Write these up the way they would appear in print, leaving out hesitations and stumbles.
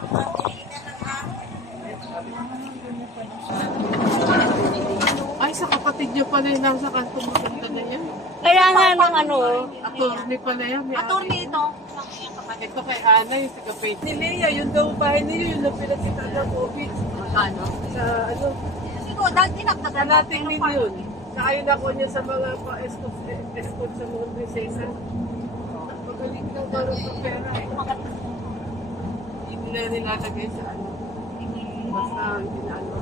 Ay, sa kapatid niyo pala yung nasa kanto maganda na yan. Kaya nga ng ano. Attorney pala yan. Attorney ito. Ito kay Ana, yung taga-pay. Ni Lea, yun daw bahay niyo, yun lang pinagkita ng COVID. Ano? Sa ano? Siguro, dahil dinagdagan Kalating milyon. Kaayon ako niya sa mga pa-escort sa mga prinsesa. Magaling lang parang sa pera eh. Hindi na nilalagay sa ano. Basta hindi na ano.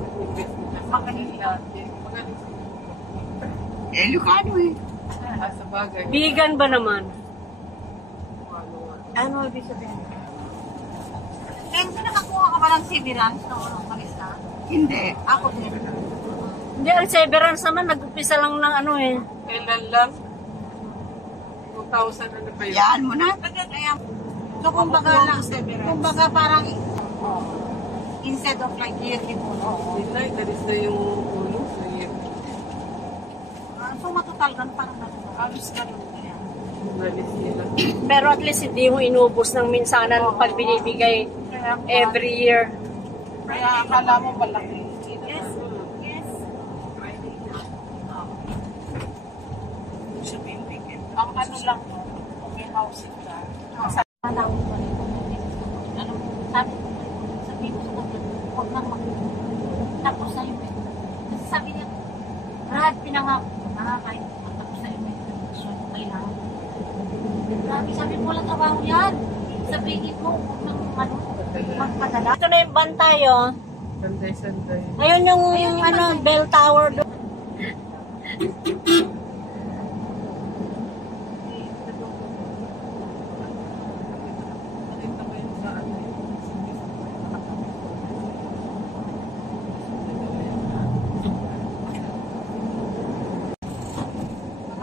Magaling lahat eh. Magaling sila. Eh, Lucano eh. Sa bagay. Vegan ba naman? Ano ibig sabihin? Kasi nakakuha ka ba ng severance nung umalis ka? Hindi. Ako din. Hindi, ang severance naman, nag-upisa lang ng ano eh. Kailan lang? 2,000 ano ba yun? Yan mo na. So kumbaga parang instead of like yearly bonus. Hindi na, dalis na yung ulo. So matotal gan parang alos ka lang. Dalis nila. Pero at least hindi mo inubos ng minsanan pag binibigay every year. Kaya akala mo malaki. Yes. Ang ano lang, kung may housing ka, alam mo ba rin? Ano, sabi ko sa kanya, huwag nang tapos na yung kasi sabi niya, Brad, pinangako ko na kahit tapos na yung so kailangan. Grabe, sabi ko, walang trabaho yan. Sabihin mo, huwag nang magpadala. Ito na yung bantay oh. Sanday-sanday. Ayun yung ano, bell tower doon.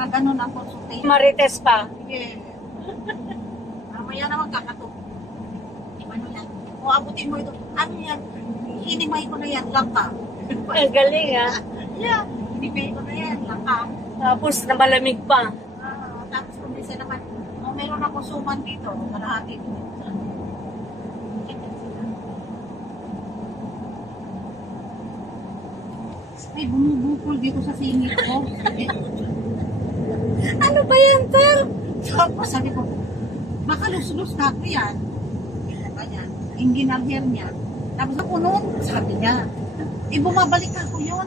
Ganun ang consultation. Marites pa. Sige. Mamaya naman kakatok. Ano yan? O abutin mo ito. Ano yan? Hinimay ko na yan. Langka. Ang galing ah. Yeah. Hinimay ko na yan. Langka. Tapos nabalamig pa. Tapos kung minsan naman, meron ako suman dito. Kalahati dito. May bumubukol dito sa singit ko. Ano ba yan, Ter? Tapos sabi ko, makalus-lus na ako yan. Ganyan. Inginal hair niya. Tapos napunon, sabi niya. Bumabalik ako yun.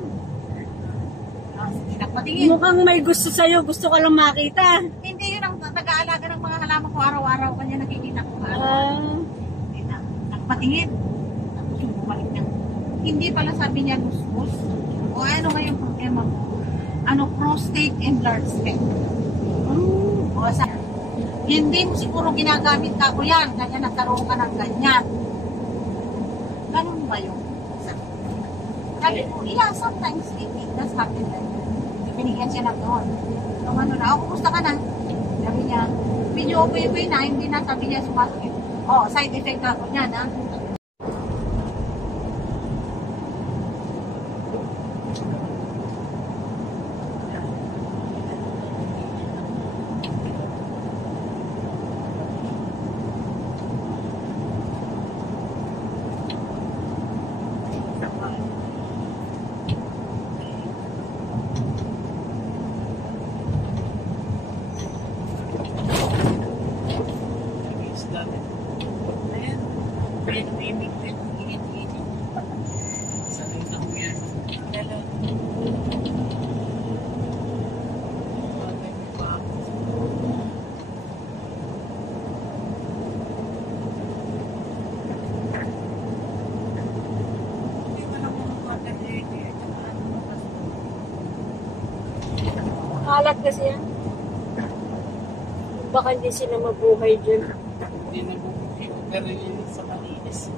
Nagpatingin. Mukhang may gusto sa'yo. Gusto ka lang makita. Hindi yun ang nag-aalaga ng mga halaman ko. Araw-araw kanya nakikita ko. Nagpatingin. Tapos yung bumalik niya. Hindi pala sabi niya gus-gus. O ano nga yung problema mo? Ano, prostate enlargement. O sa hindi mo siguro ginagamit ka ko yan. Kanya nagkaroon ka ng ganyan. Ganun ba yun? Sabi ko, yeah, sometimes it does happen like that. Binigyan siya ng doon. So, ano na, kumusta ka na? Sabi niya, medyo okay na, hindi na, sabi niya, sumasakit. Side effect ako niyan, ha? Kalat kasi yan. Baka hindi sila mabuhay dyan. Hindi na bubuhay. Pero yun sa malinis.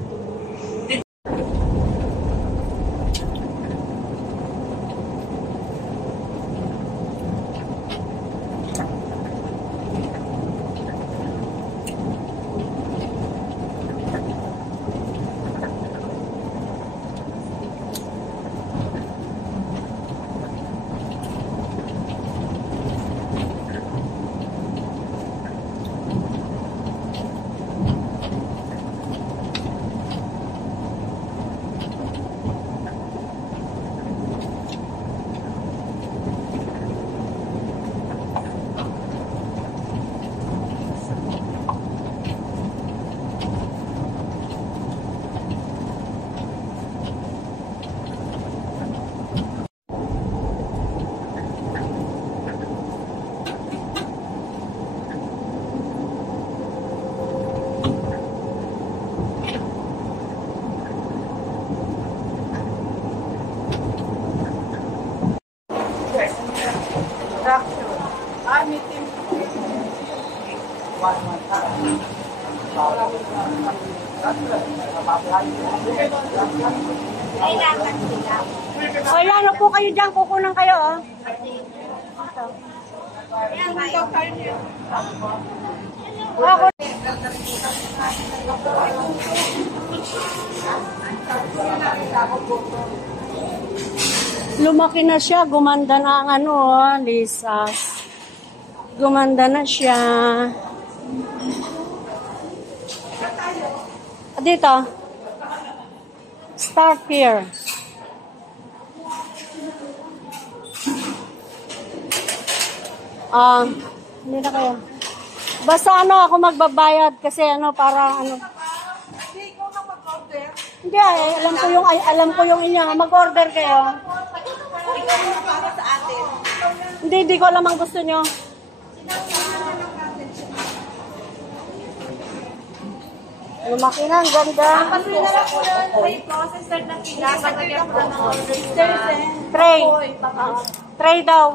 Kailangan sila. O, yan, po kayo dyan. Kukunan kayo, oh. Ako. Lumaki na siya. Gumanda na ang ano, oh, Lisa. Gumanda na siya. Dito. Start here. Hindi na kayo. Basta ano, ako magbabayad kasi ano, para ano. Hindi, alam ko yung inyo. Mag-order kayo. Hindi ko alam ang gusto nyo. Lumaki na, ang ganda. Tray. Tray daw.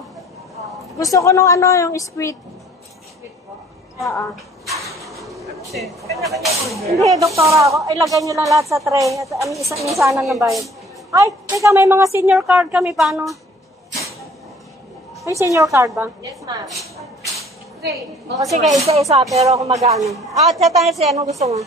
Gusto ko nung ano, yung squid. Hindi, doktora ako. Ilagay nyo lang lahat sa tray. At minsanan ng bayad. Ay, teka, may mga senior card kami. Paano? May senior card ba? Yes, ma'am. O sige, isa-isa, pero kung mag-ano. Sa tayo siya, anong gusto mo?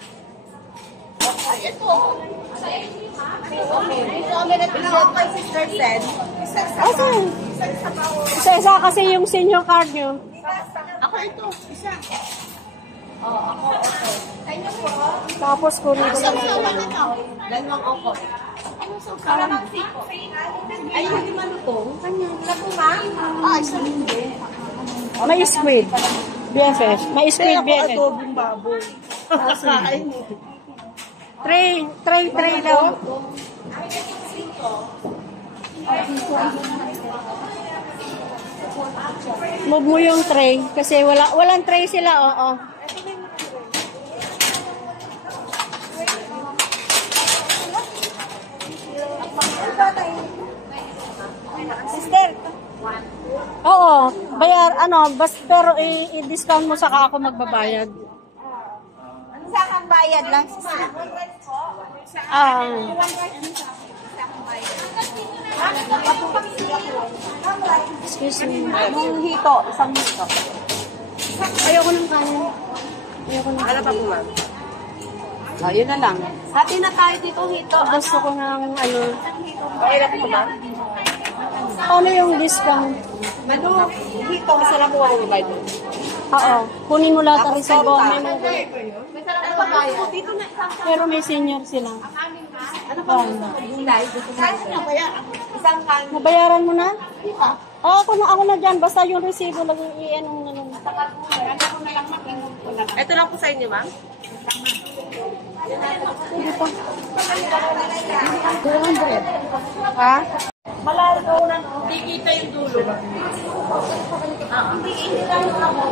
Isa-isa kasi yung senior card nyo. Ako ito, isa. Tapos kunin ko lang. Dalawang oko. Kalamang siko. Ay, hindi malutong. Isa po, ma'am? Isa hindi. May squid. BFF. May squid BFF. Atobong baboy. Tray daw. Move mo yung tray. Kasi walang tray sila, oo. Sister, Oo. Pero i-discount mo saka ako magbabayad. ano sa kang bayad lang, sister? Excuse me. Yung hito, isang hito. Ayoko ng kanin. Ayoko ng Ano pa po, ma'am? Yun na lang. Hati na tayo dito, hito. Gusto ko ng ano. Okay na po, ma'am? Paano yung discount? Ano, hito, masarap po ang bayad. Oo. Kunin mo lahat ang resibo. May mga- Ano pa tayo? Dito na isang Pero may senior sila. ano pa gulay? Kaya na kaya isang kan. Nabayaran mo na? Ako na dyan. Basta yung resibo lang i-ano mo na lang. Ito lang po sa inyo, ma'am? Sige pa. 200. Ha? Malalaw na, no? Hindi kita yung dulo. Hindi lang ako.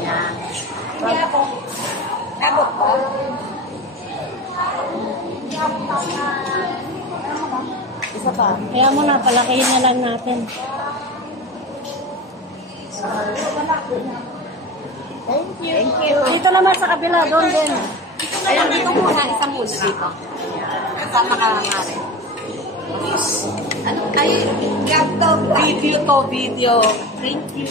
Yan. Kaya po. Abot ba? Isa pa. Kaya mo na, palakihin na lang natin. Thank you. Dito naman sa kabila, doon din. Ayan, dito muna. Isang muna dito. Sama ka nga rin. Ano? Ay, video to video. Thank you.